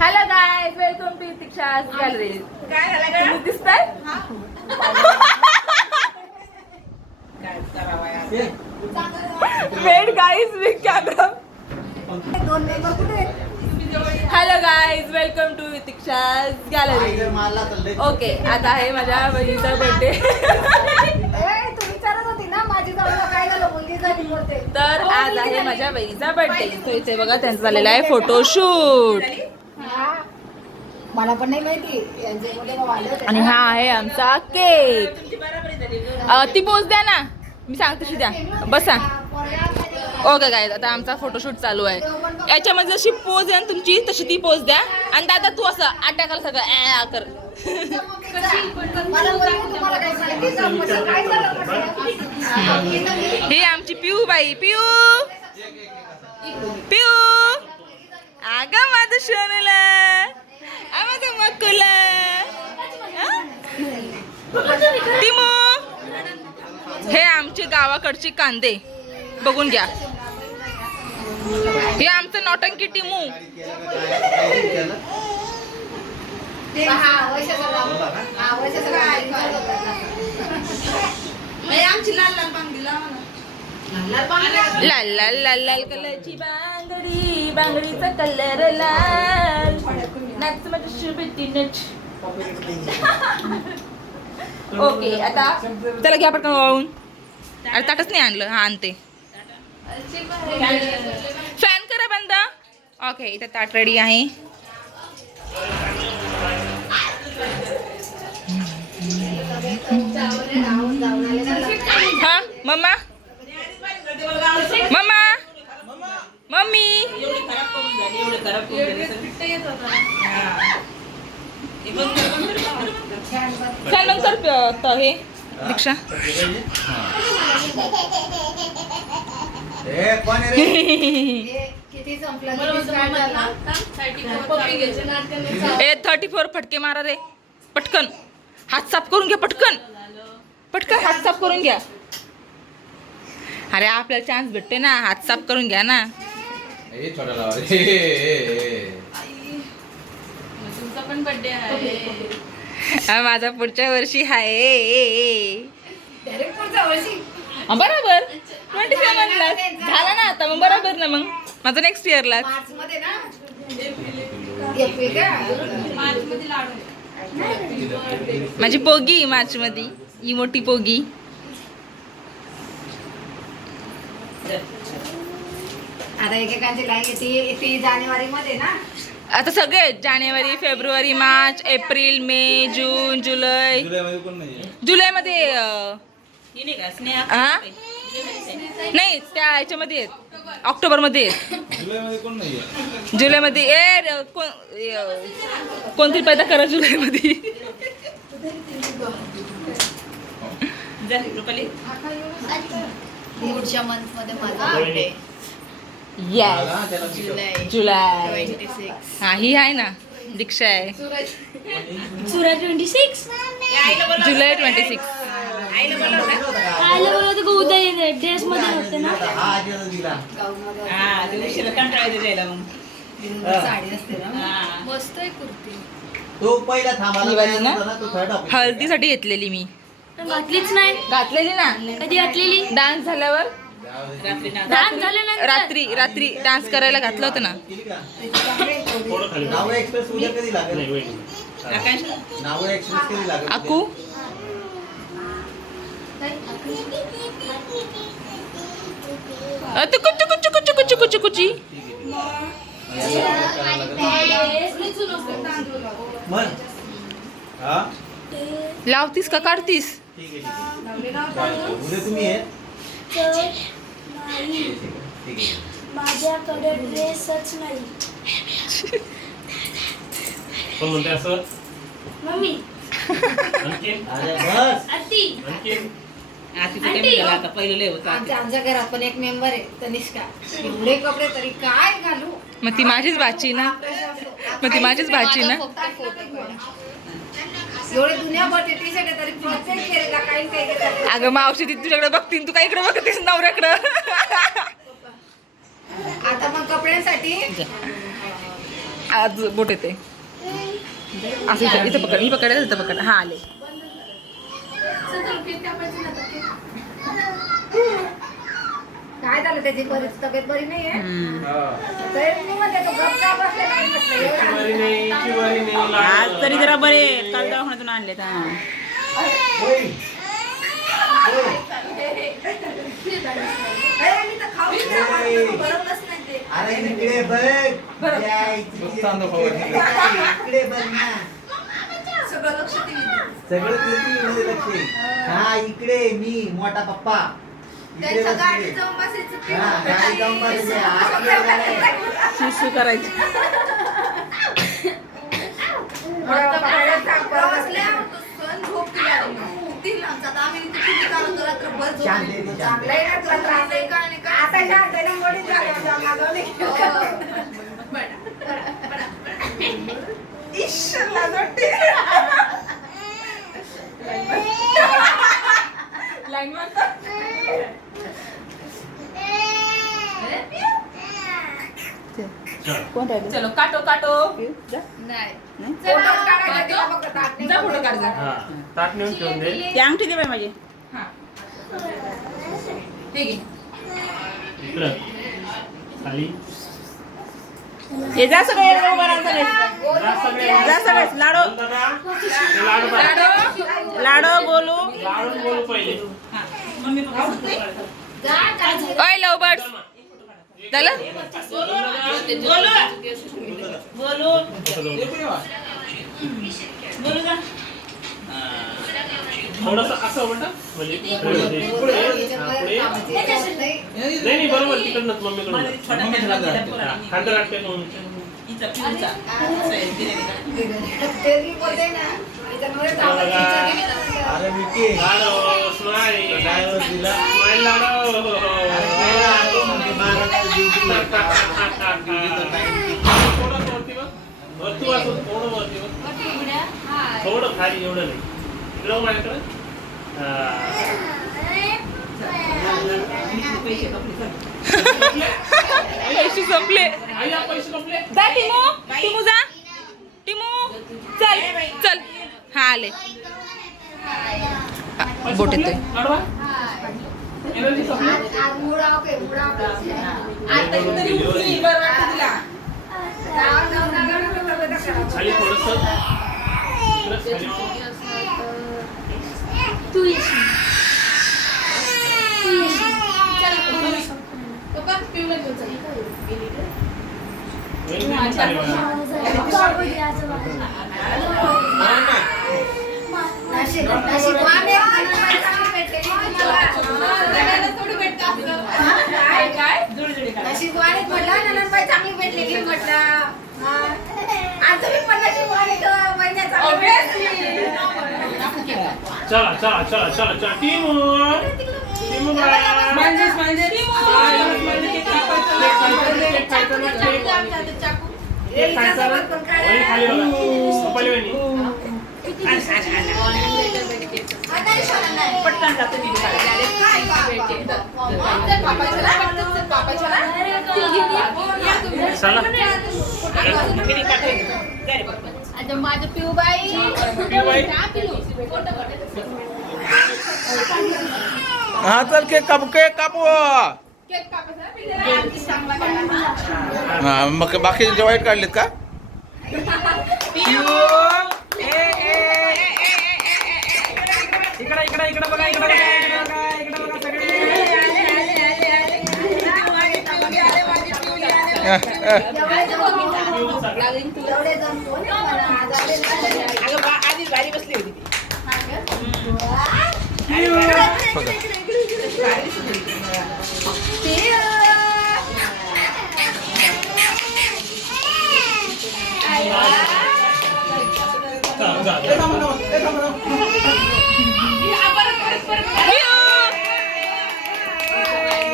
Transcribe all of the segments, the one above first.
Hello guys, welcome to Pratiksha's gallery. काय झालं का? तुम्ही दिसताय? वेट गाईज, मी camera. Hello guys, welcome to Pratiksha's gallery. Okay, आता आहे माझ्या बहिणीचा बर्थडे. तर आज आहे माझ्या बहिणीचा बर्थडे. तो इथे बघा त्यांचा झालेला आहे फोटोशूट. मला पण नाही माहिती. आणि हा आहे आमचा केक. ती पोच द्या ना, मी सांगते तशी द्या. बसा. ओके गाईज, आता आमचा फोटोशूट चालू आहे. याच्यामध्ये जशी पोज आहे ना तुमची, तशी ती पोज द्या. आणि दादा तू असं अटॅकाला सगळं कर. ही आमची पिऊ बाई. पिऊ पिऊ अगं माझं सोनूला, माझं मकुला. टिमू, हे आमचे गावाकडचे कांदे बघून घ्या. हे आमचं नौटंकी टिमू. लाल लाल लाल लाल कलरची बांगडी, बांगडीचा कलर लाल. नाच माझ्या शुभेची नच. ओके, आता त्याला घ्या पटकन वाळून. अरे ताटच नाही आणलं. हा आणते. फॅन करा बंद. ओके, इथं ताट रेडी आहे. हा मम्मा, मम्मा, मम्मी. फॅन बंद कर. हे दीक्षा. ए 34 फटके मारा रे पटकन. हात साफ करून घ्या पटकन. पटकन हात साफ करून घ्या. अरे आपल्याला चान्स भेटते ना, हात साफ करून घ्या ना. तुमचा पण बर्थडे आहे. माझा पुढच्या वर्षी आहे. बरोबर 27 ला झाला ना आता. मग बरोबर ना, मग माझं नेक्स्ट इयरला. माझी पोगी मार्च मध्ये, ही मोठी पोगी. आता एकेकांची लाईन येते ती जानेवारी मध्ये ना. आता सगळे जानेवारी, फेब्रुवारी, मार्च, एप्रिल, मे, जून, जुलै. जुलैमध्ये हा नाही, त्या ह्याच्यामध्ये आहेत. ऑक्टोबरमध्ये आहेत. जुलैमध्ये कोणती पैदा करा जुलैमध्ये. पुढच्या मंथ मध्ये माझा बर्थडे. जुलै. हा ही आहे ना, दीक्षा आहे. सूरज 26. जुलै 26. आयला बोलवतो का उद्या ड्रेस मध्ये होते ना. साडी असते ना. मस्त आहे कुर्ती. तो पहिला दिवाळी ना? थांबा. हळदीसाठी घेतलेली मी. घातलीच नाही. घातलेली ना कधी घातलेली? डान्स झाल्यावर. डान्स झाल्यानंतर. रात्री डान्स करायला घातलं होतं ना. नाव एक्सप्रेस उद्या कधी लागेल? नाव एक्सप्रेस कधी लागेल? आकू कुची कुची. मन हा लावतीस का काढतीस? ठीक आहे. उद्या तुम्ही ये. ठीक आहे. माझ्याकडे ड्रेसच नाही. कोण म्हणते असं? मम्मी. आणखीन? अरे बस. आती. आणखीन? आमच्या घरात पण एक मेंबर आहे तनिष्का. एवढे कपडे तरी काय घालू. मग ती माझीच भाची ना. मग ती माझीच भाची ना. एवढे दुनियाभरचे टी शर्ट तरी प्रत्येक फेरीला काही काही घेतात. अगं मावशी ती तुझ्याकडे बघतीन, तू काय इकडे बघतीस नवऱ्याकडं. आता मग कपड्यांसाठी आज बोट येते असं इथं पकड ही पकड इथं पकड हा आले काय झालं त्याची तब्येत बरी नाही आहे तरी मी म्हणते तो गप का बसलेला आहे म्हटलं. आज तरी जरा बरे काल दवाखान्यातून आणले अरे मी तर खाऊ बरोबरच नाही ते. अरे इकडे बघ इकडे बघ ना सगळं लक्ष दिलं सगळं किती लक्ष आहे. हा इकडे मी मोठा पप्पा इकडे त्यांच्या गाडी बसले. जाऊन बसायचं हा गाडी जाऊन बसले. आपल्या गाडी. शिसू करायची प्रवासल्या सण झोप किती लांबचा आम्ही इथे किती काढून रात्रभर झोप शांत आहे नाही. ती, शांत चांगलं आहे ना तुला त्रास आहे का आणि काय आता शांत आहे ना मोडीच झाली आमच्या मागवली. ईश्वरला जोडते. लाईन मारता चलो काटो काटो नाही नाही? फोटोच काढायचा तिला फक्त ताट नाही जा फोटो काढ जा हा ताट नेऊन ठेवून दे. ती अंगठी दे बाई माझी हा ठीक आहे इकडं खाली हे जा सगळे उभं राहा सगळे जा सगळे. जा सगळेच लाडो दादा, ते लाडू बघ. लाडो लाडो बोलू लाडू बोलू पहिले. ओय लव बर्ड्स झालं बोलू बोलू जा थोडंसं असं म्हणता म्हणजे पुढे. नाही बरोबर तिकडनंच मम्मीकडून खांदा लागते तेरी बोलते ना त्याच्यामुळे अरे विकी लाडो स्माईल ड्रायव्हर दिला स्माईल लाडो थोडं वरती बघ वरती वाचून थोडं वरती बघ थोडं खाली एवढं नाही इकडं माझ्याकडं पैसे संपले आईला पैसे संपले जा टिमू टिमू जा टिमू चल चल हा आले बोट येतोय लाडवा एनर्जी संपली खाली थोडंसं इकडं खाली तू येशील तू येशील नशीबवाणीत म्हटलं नंदनबाई चांगली भेटली की म्हटलं आज तुम्ही पण नशीबवाणी महिन्यात चांगली भेटली. चला चला चला चला चला टीमू टीमू खाली पटकन जाते मी चला माझं पिऊबाई हा चल केक कापू हा मग बाकीचे वाईट काढलेत का इकडे इकडे इकडे बघा इकडे बघा इकडे बघा सगळे आधीच भारी बसली होती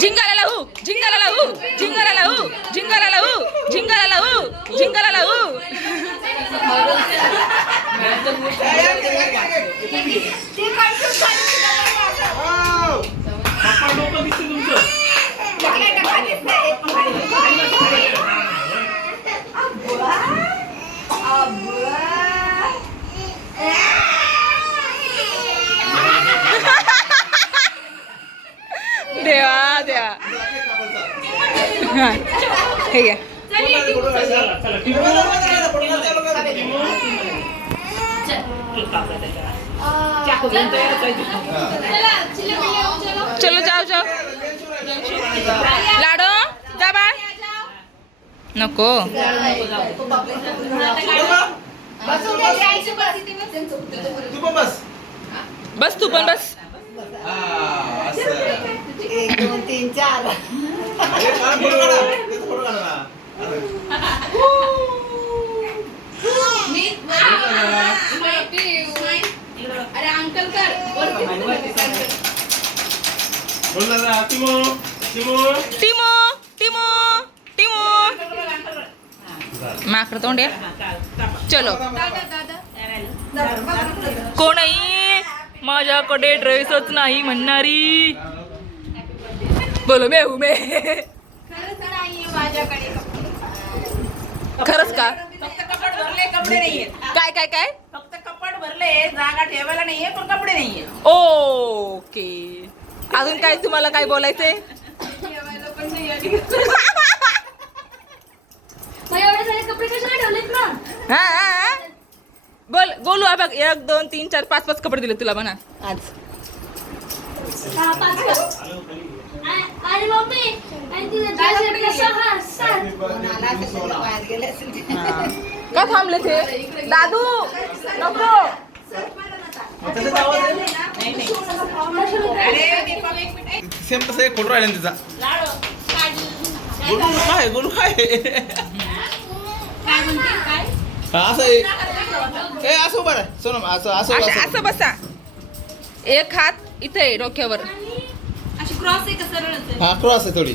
झिंगाला लावू झिंगाला लावू झिंगाला लावू झिंगाला लावू झिंगाला लावू झिंगाला लावू पप्पा डोकं दिसते तुमचं हा हे घ्या. चला चला टिमू चलो जाओ जाओ. लाडो जा बा. नको. तू पण बस. बस तू पण बस. हा, असं. 1 2 3 4 अरे, काढा, फोटो काढा. त्याचा फोटो काढा ना. अरे अंकल कर बोल ना टिमू टिमू टिमो टिमो टिमो माकड तोंड आहे. चलो. कोणही माझ्याकडे ड्रेसच नाही म्हणणारी. बोलो मेहू मे. माझ्याकडे खरंच का? फक्त कपाट भरले कपडे नाहीये. काय काय काय? फक्त कपाट भरले जागा ठेवायला नाहीये पण कपडे नाहीये. ओके. अजून काय तुम्हाला काय बोलायचंय? मग एवढे सारे कपडे कशाला ठेवलेत ना? हा, हा, हा. बोलू हा बघ 1 2 3 4 5 5 कपडे दिले तुला म्हणा आज. हा, 5 कप. आणि मग ते आणि तुझं dress आहे तसा हा 7. कोणाला असेल तर बाहेर गेले असेल ते. का थांबले ते? दादू नको. त्याचा आवाज आहे. अरे दीपक एक मिनिट. सेम तसं एक फोटो राहिला ना तिचा. लाडो गोलू काय काय म्हणते काय? हा, असं आहे. ए, असं उभा राह. सोनम असं असं असं असं. असं बसा. एक हात इथे आहे डोक्यावर. अशी क्रॉस आहे का सरळच आहे? हा, क्रॉस आहे थोडी.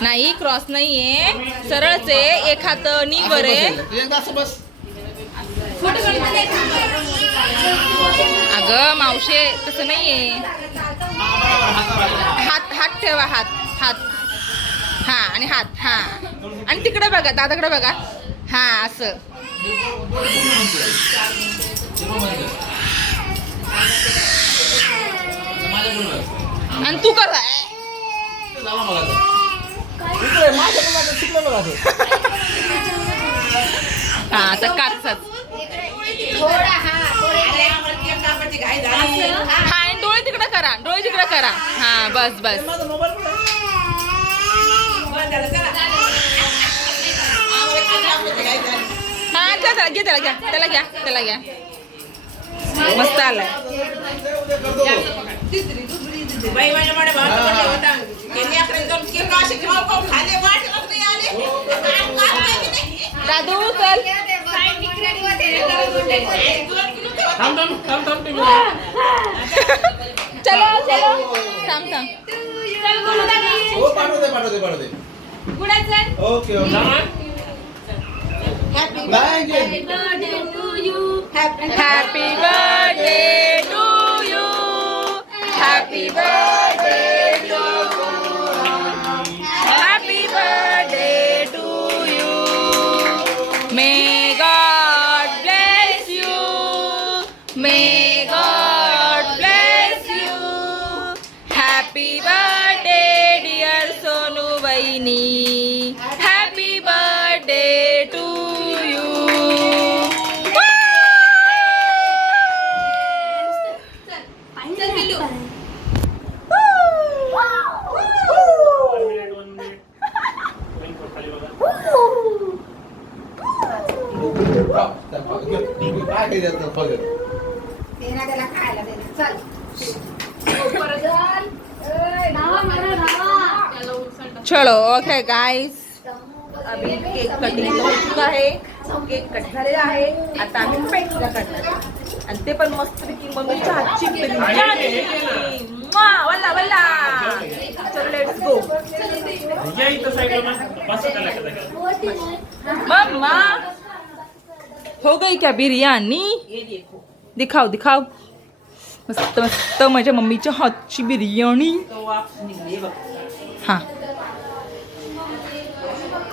नाही क्रॉस नाहीये सरळच आहे. एक हात नीवर आहे. तू एकदा असं बस. फोटो काढते अगं मावशे तसं नाहीये. हात हात ठेवा हात हात. हा आणि हात हा आणि तिकडे बघा दादाकडे बघा. हा असं. आणि तू कर. हा आता काचाच. थोडा हा अरे आम्हाला केक कापायची घाई झाली. हा आणि डोळे तिकडे करा डोळे तिकडे करा. हा बस बस. बरं झालं, चला. आम्हाला केक कापायची घाई झाली. हा घ्या घे त्याला घ्या त्याला घ्या त्याला घ्या. मस्त आलाय. बाई माझ्या मोठ्या भावाचा birthday होता. त्यांनी अकरा जाऊन केक असे खाऊ खाऊ खाल्ले वाटत नाही आले. काम काय की नाही. दादू चल. एक 2 किलो तेव्हा थांब थांब थांब थांब टिमू. चलो चलो थांब थांब. हो, पाठवते. Okay okay. नाही happy birthday to you. Happy birthday to happy birthday to you. May God bless you. May God bless you. Happy birthday dear Sonu बहिणी. हॅपी बर्थडे टू यू. One minute. खाली बघा. काय काही जातं फक्त. देना त्याला खायला देना चल चलो ओके गाइस अभी केक कटिंग हो चुका है. केक कट झालेला आहे. आता आम्ही पेटीला करणार आणि ते पण मस्त पैकी मम्मीच्या हातची बिर्याणी. वल्ला वल्ला. चलो लेट्स गो. या इथं साईडला बस त्याला का जागा. मम्मा हो गई क्या बिर्याणी? ये देखो दिखाओ दिखाओ. मस्त मस्त माझ्या मम्मीच्या हातची बिर्याणी. तो आप निघले बघ. हां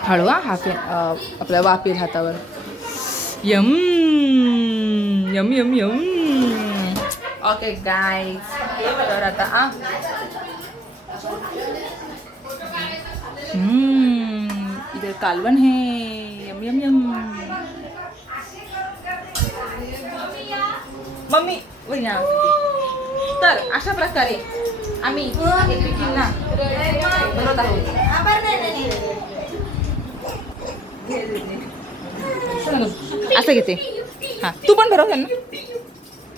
हळवा हाफे आपल्या वापेल हातावर. Yum yum yum yum. Okay guys तर आता इधर कालवण है, यम यम यम. मम्मी वही ना. तर अशा प्रकारे आम्ही एकमेकींना बनवत आहोत. असं घेते. हा तू पण भरव ना.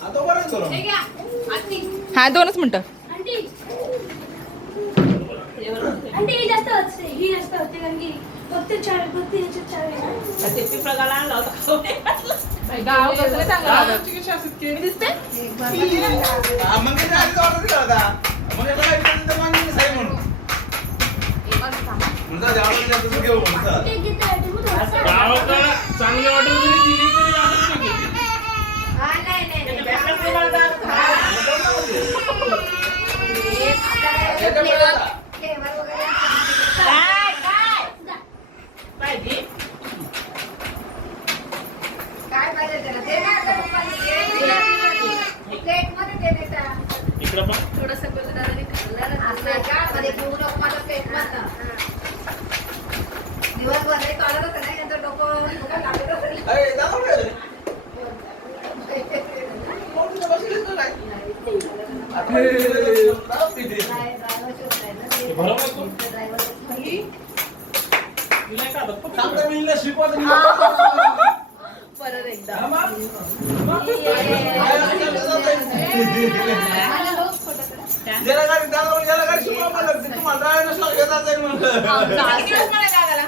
आता बरंच करू. हा 2च मिनिटं. आणि ही जास्त होते, ही जास्त होते कारण की फक्त ह्याच्यात 4 आहे ना. ते पिंपळगावला आणला होता. गाव कसं चांगलं दिसते. हा, मग ते आधीच order दिला होता. मग याला काय विचारलं तर मग मी साई म्हणून. म्हणता जे order दिलं तसं घेऊ म्हणता. ते घेता येते मग थोडंसं. गावाकडं चांगली ऑर्डर जरी दिली तरी ऑर्डर नाही घेतली. पाहिजे काय पाहिजे त्याला ते नाही आता पप्पांनी प्लेटमध्ये ते देता. इकडं पण असं का मध्ये घेऊ नको माझं प्लेटमधनं. दिवसभर नाही चालत होतं नाही नंतर डोकं लागत असेल. अरे, जाऊ दे. कोण तुझ्या बसलीस तू काय? आता जाऊ तिथे. हे बरोबर तू तुला काय आता पकड. चांगलं मिळलं शिकवत नाही. परत एकदा. हा, मग? ज्याला गाडी दादा ज्याला गाडी शिकवा मला तुम्हाला ड्रायव्हर नसला घेता जाईल म्हणलं. किती दिवस मला दादाला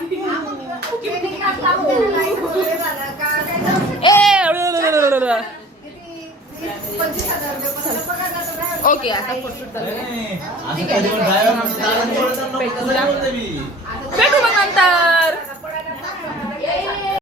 ट्रेनिंग क्लास लावून द्यायला नाही वगैरे झालं का काय जाऊ शकतं. ए किती 25,000 रुपये पर्यंत पगार जातो driver. ओके आता फोटो नाही, असं कधी पण ड्रायव्हर नसला, दादा बोलत नको, तसं बोलते मी.